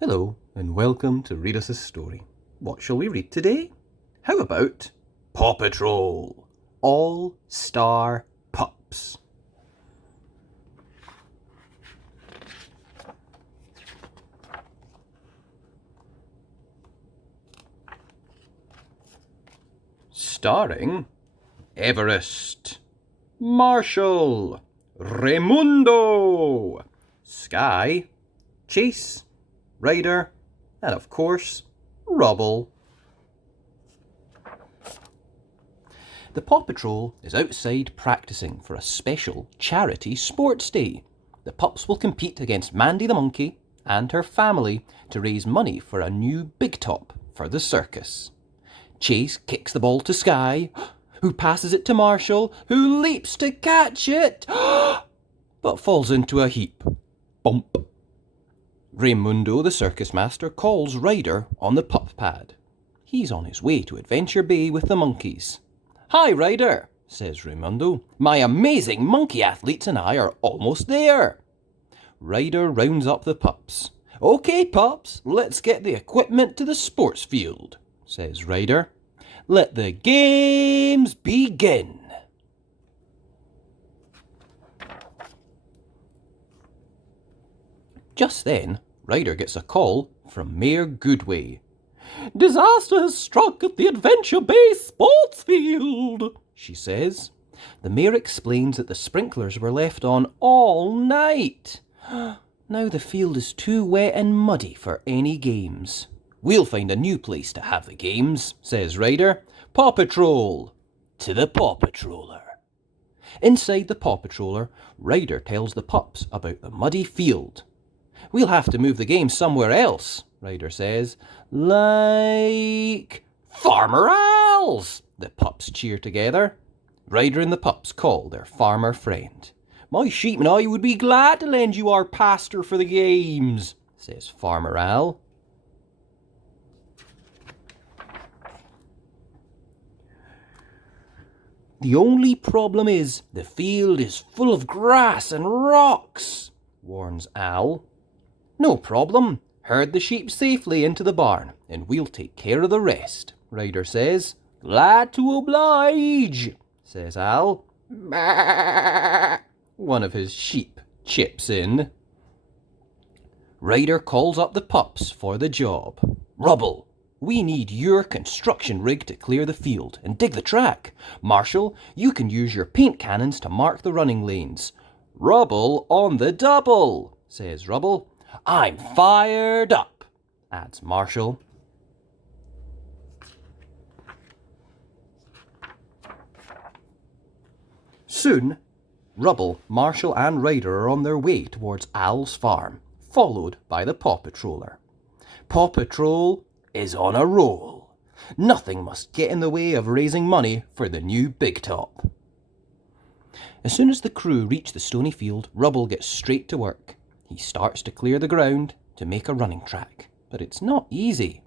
Hello and welcome to Read Us a Story. What shall we read today? How about Paw Patrol, All-Star Pups. Starring Everest, Marshall, Raimundo, Sky, Chase, Ryder, and of course, Rubble. The Paw Patrol is outside practicing for a special charity sports day. The pups will compete against Mandy the monkey and her family to raise money for a new big top for the circus. Chase kicks the ball to Sky, who passes it to Marshall, who leaps to catch it, but falls into a heap. Bump. Raimundo, the circus master, calls Ryder on the pup pad. He's on his way to Adventure Bay with the monkeys. "Hi, Ryder," says Raimundo. "My amazing monkey athletes and I are almost there." Ryder rounds up the pups. "Okay, pups, let's get the equipment to the sports field," says Ryder. "Let the games begin." Just then, Ryder gets a call from Mayor Goodway. "Disaster has struck at the Adventure Bay sports field," she says. The mayor explains that the sprinklers were left on all night. Now the field is too wet and muddy for any games. "We'll find a new place to have the games," says Ryder. "Paw Patrol, to the Paw Patroller." Inside the Paw Patroller, Ryder tells the pups about the muddy field. "We'll have to move the game somewhere else," Ryder says. "Like Farmer Al's!" The pups cheer together. Ryder and the pups call their farmer friend. "My sheep and I would be glad to lend you our pasture for the games," says Farmer Al. "The only problem is the field is full of grass and rocks," warns Al. "No problem. Herd the sheep safely into the barn and we'll take care of the rest," Ryder says. "Glad to oblige," says Al. "Bah!" One of his sheep chips in. Ryder calls up the pups for the job. "Rubble, we need your construction rig to clear the field and dig the track. Marshall, you can use your paint cannons to mark the running lanes." "Rubble on the double," says Rubble. "I'm fired up," adds Marshall. Soon, Rubble, Marshall and Ryder are on their way towards Al's farm, followed by the Paw Patroller. Paw Patrol is on a roll. Nothing must get in the way of raising money for the new big top. As soon as the crew reach the stony field, Rubble gets straight to work. He starts to clear the ground to make a running track, but it's not easy.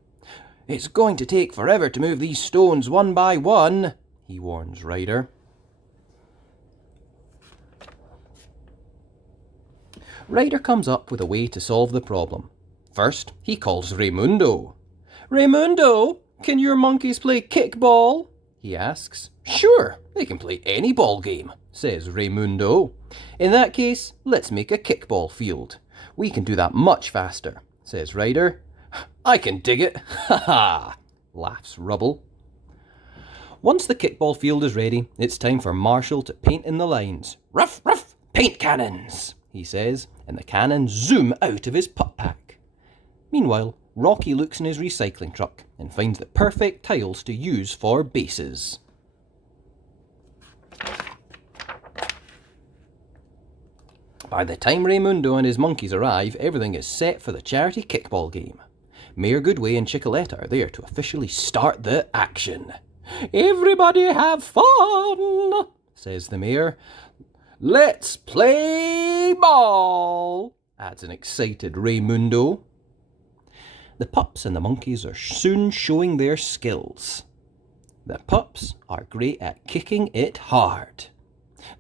"It's going to take forever to move these stones one by one," he warns Ryder. Ryder comes up with a way to solve the problem. First, he calls Raimundo. "Raimundo, can your monkeys play kickball?" he asks. "Sure, they can play any ball game," says Raimundo. "In that case, let's make a kickball field. We can do that much faster," says Ryder. "I can dig it, ha ha," laughs Rubble. Once the kickball field is ready, it's time for Marshall to paint in the lines. "Ruff, ruff, paint cannons," he says, and the cannons zoom out of his pup pack. Meanwhile, Rocky looks in his recycling truck and finds the perfect tiles to use for bases. By the time Raimundo and his monkeys arrive, everything is set for the charity kickball game. Mayor Goodway and Chickaletta are there to officially start the action. "Everybody have fun," says the mayor. "Let's play ball," adds an excited Raimundo. The pups and the monkeys are soon showing their skills. The pups are great at kicking it hard.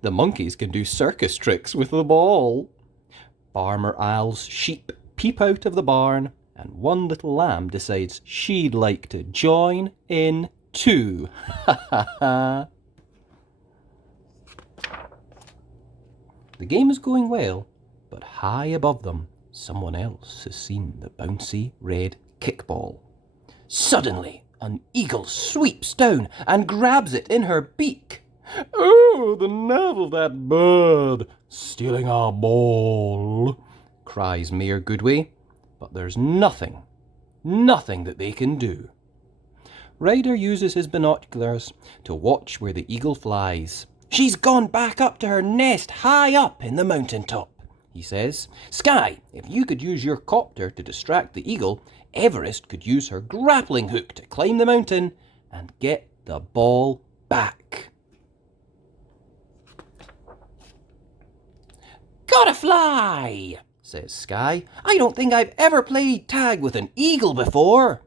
The monkeys can do circus tricks with the ball. Farmer Al's sheep peep out of the barn and one little lamb decides she'd like to join in too. Ha ha ha. The game is going well, but high above them, someone else has seen the bouncy red kickball. Suddenly, an eagle sweeps down and grabs it in her beak. "Oh, the nerve of that bird, stealing our ball," cries Mayor Goodway, but there's nothing that they can do. Ryder uses his binoculars to watch where the eagle flies. "She's gone back up to her nest high up in the mountain top," he says. "Sky, if you could use your copter to distract the eagle, Everest could use her grappling hook to climb the mountain and get the ball back." "Gotta fly," says Sky. "I don't think I've ever played tag with an eagle before."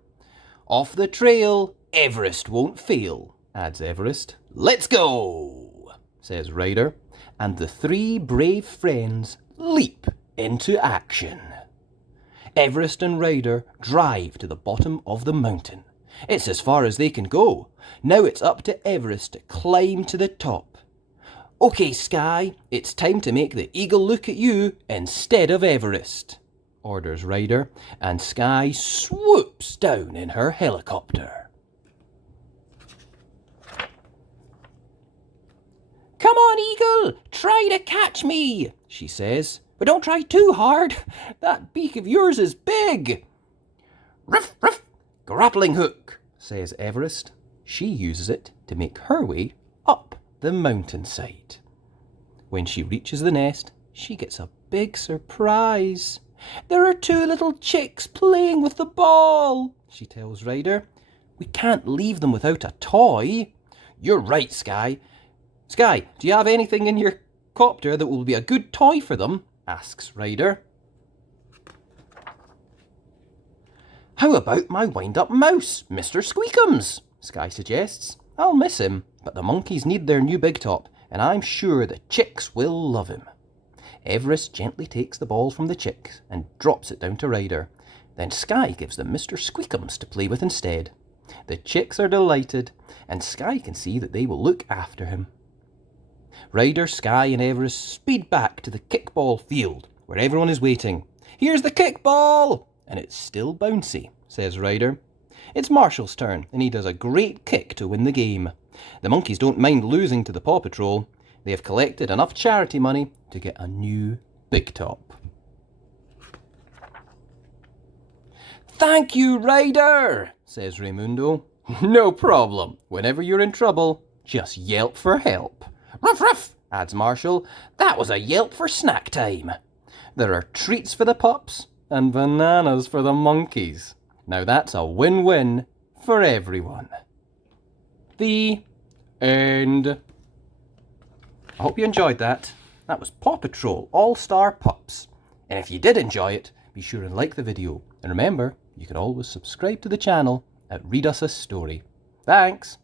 "Off the trail, Everest won't fail," adds Everest. "Let's go," says Ryder, and the three brave friends leap into action. Everest and Ryder drive to the bottom of the mountain. It's as far as they can go. Now it's up to Everest to climb to the top. "Okay, Sky, it's time to make the eagle look at you instead of Everest," orders Ryder, and Sky swoops down in her helicopter. "Come on, eagle, try to catch me," she says. "But don't try too hard. That beak of yours is big." "Ruff, ruff, grappling hook," says Everest. She uses it to make her way up the mountainside. When she reaches the nest, she gets a big surprise. "There are two little chicks playing with the ball," she tells Ryder. "We can't leave them without a toy." "You're right, Sky. Sky, do you have anything in your copter that will be a good toy for them?" asks Ryder. "How about my wind-up mouse, Mr. Squeakums?" Sky suggests. "I'll miss him, but the monkeys need their new big top, and I'm sure the chicks will love him." Everest gently takes the ball from the chicks and drops it down to Ryder. Then Sky gives them Mr. Squeakums to play with instead. The chicks are delighted, and Sky can see that they will look after him. Ryder, Sky and Everest speed back to the kickball field, where everyone is waiting. "Here's the kickball!" "And it's still bouncy," says Ryder. It's Marshall's turn, and he does a great kick to win the game. The monkeys don't mind losing to the Paw Patrol. They have collected enough charity money to get a new big top. "Thank you, Ryder," says Raimundo. "No problem. Whenever you're in trouble, just yelp for help." "Ruff, ruff," adds Marshall. "That was a yelp for snack time." There are treats for the pups and bananas for the monkeys. Now that's a win-win for everyone. The end. I hope you enjoyed that. That was Paw Patrol All-Star Pups. And if you did enjoy it, be sure and like the video. And remember, you can always subscribe to the channel at Read Us a Story. Thanks.